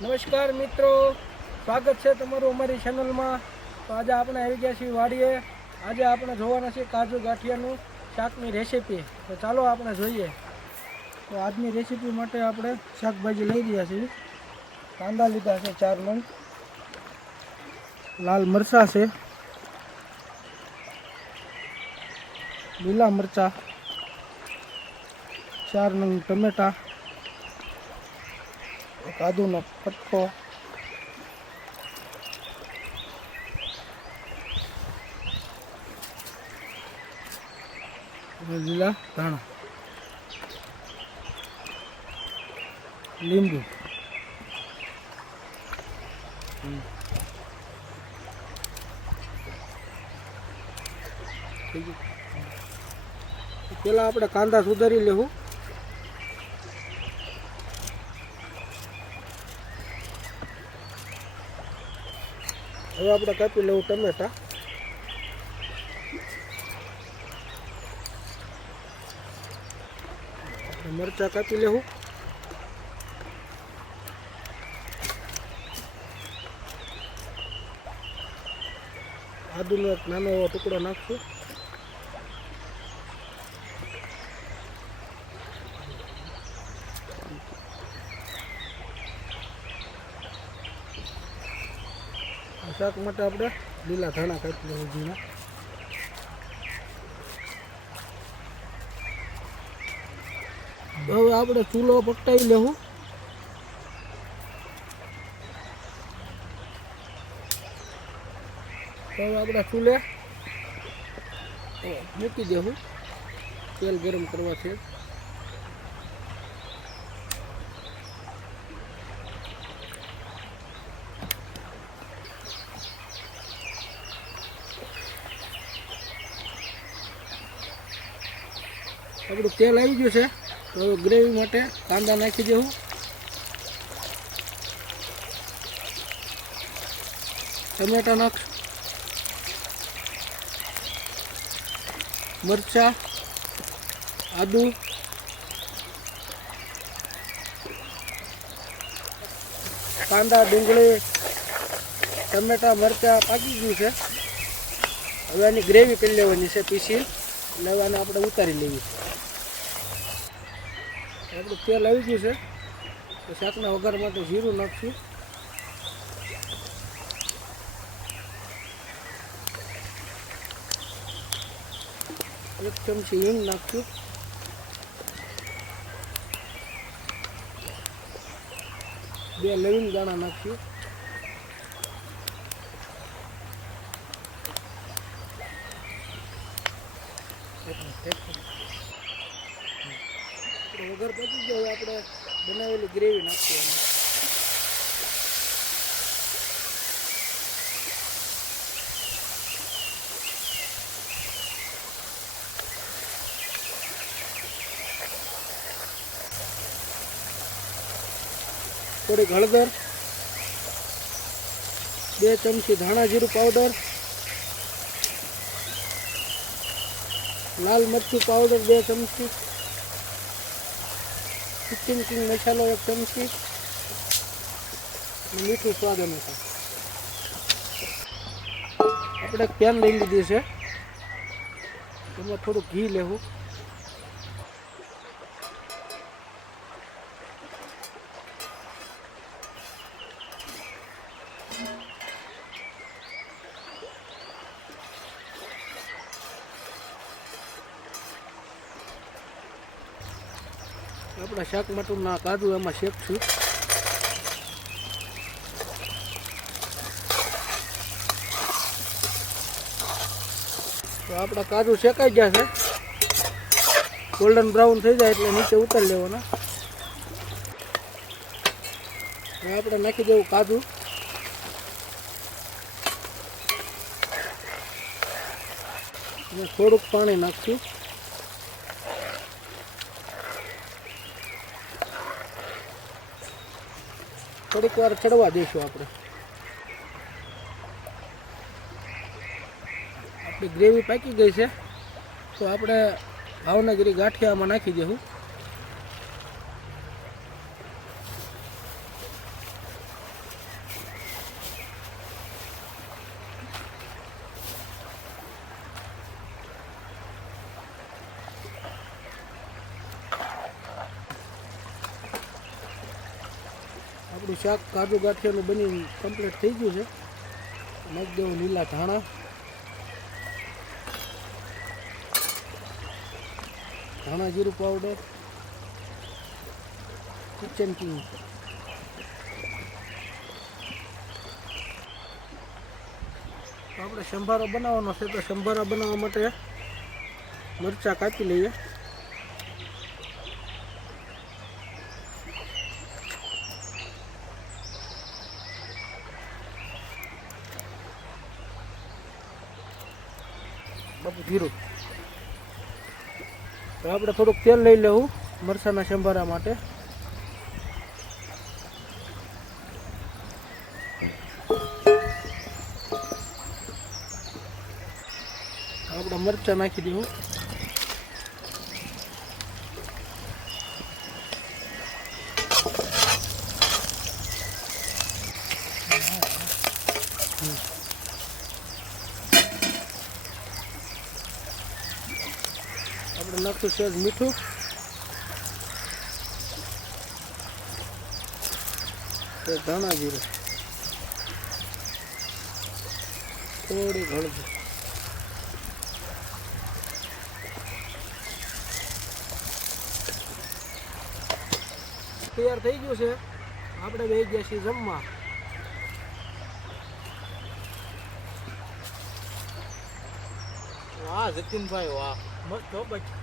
નમસ્કાર મિત્રો, સ્વાગત છે તમારું અમારી ચેનલમાં। તો આજે આપણે આવી ગયા છીએ વાડીએ। આજે આપણે જોવાના છે કાજુ ગાંઠિયાનું શાકની રેસીપી। તો ચાલો આપણે જોઈએ। તો આજની રેસીપી માટે આપણે શાકભાજી લઈ રહ્યા છીએ। કાંદા લીધા છે 4 નંગ, લાલ મરચાં છે, લીલા મરચાં, 4 નંગ ટમેટા, કાજુનો કટકો, લીલા ધાણા, લીંબુ, પેલા આપણે કાંદા સુધારી લેવું। હવે આપણે કાપી લેવું ટમેટા, મરચાં કાપી લેવું, આદુનો એક નાનો એવો ટુકડો નાખશું, શાક માટે આપણે લીલા ધાણા કાપી લેવું ઝીણા। હવે આપણે ચૂલો પકટાવી લેવું। હવે આપણે ચૂલે મૂકી દેવું, તેલ ગરમ કરવા છે। આપણું તેલ આવી ગયું છે। તો હવે ગ્રેવી માટે કાંદા નાખી દેવું, ટમેટા નાખશું, મરચાં, આદુ, કાંદા, ડુંગળી, ટમેટા, મરચાં પાકી ગયું છે। હવે આની ગ્રેવી કરી લેવાની છે પીસી, એટલે હવે આને આપણે ઉતારી લેવી છે। આપણું તેલ આવી ગયું છે, તો શાકના વઘાર માટે જીરું નાખશું, એક ચમચી હિંગ નાખશું, બે લવિંગ દાણા નાખશું, વઘાર પતી ગયો, આપણે બનાવેલી ગ્રેવી નાખશું। થોડીક હળદર, 2 ચમચી ધાણા જીરું પાવડર, લાલ મરચું પાવડર 2 ચમચી, કિચન કિંગ મસાલો 1 ચમચી, મીઠું સ્વાદ અનુસાર। આપણે એક પેન લઈ લીધી છે, એમાં થોડું ઘી લેવું, આપણા શાક માટુના કાજુ એમાં શેકશું। તો આપણા કાજુ શેકાઈ ગયા છે, ગોલ્ડન બ્રાઉન થઈ જાય એટલે નીચે ઉતારી લેવાના। હવે આપણે નાખી દેવું કાજુ, અને થોડુંક પાણી નાખશું, થોડીક વાર ચડવા દઈશું। આપણી ગ્રેવી પાકી ગઈ છે, તો આપણે ભાવનગરી ગાંઠિયામાં નાખી દઈશું। આપણું શાક કાજુ ગાંઠિયાનું બની કમ્પ્લીટ થઈ ગયું છે. નાખી દેવું લીલા ધાણા, ધાણા જીરું પાવડર, કિચન કિંગ. આપણે સંભારો બનાવવાનો છે, તો સંભારા બનાવવા માટે મરચાં કાપી લઈએ. બાપુ જીરું. તો આપણે થોડુંક તેલ લઈ લેવું મરચાંના સંભારા માટે. આપણે મરચાં નાખી દેવું. આપણે નાખશું સહેજ મીઠું, ધાણા જીરું, થોડી હળદર. તૈયાર થઈ ગયું છે. આપણે બે ગયા છીએ જમવા. વાહ જતીનભાઈ વાહ, મસ્ત હો ભાઈ.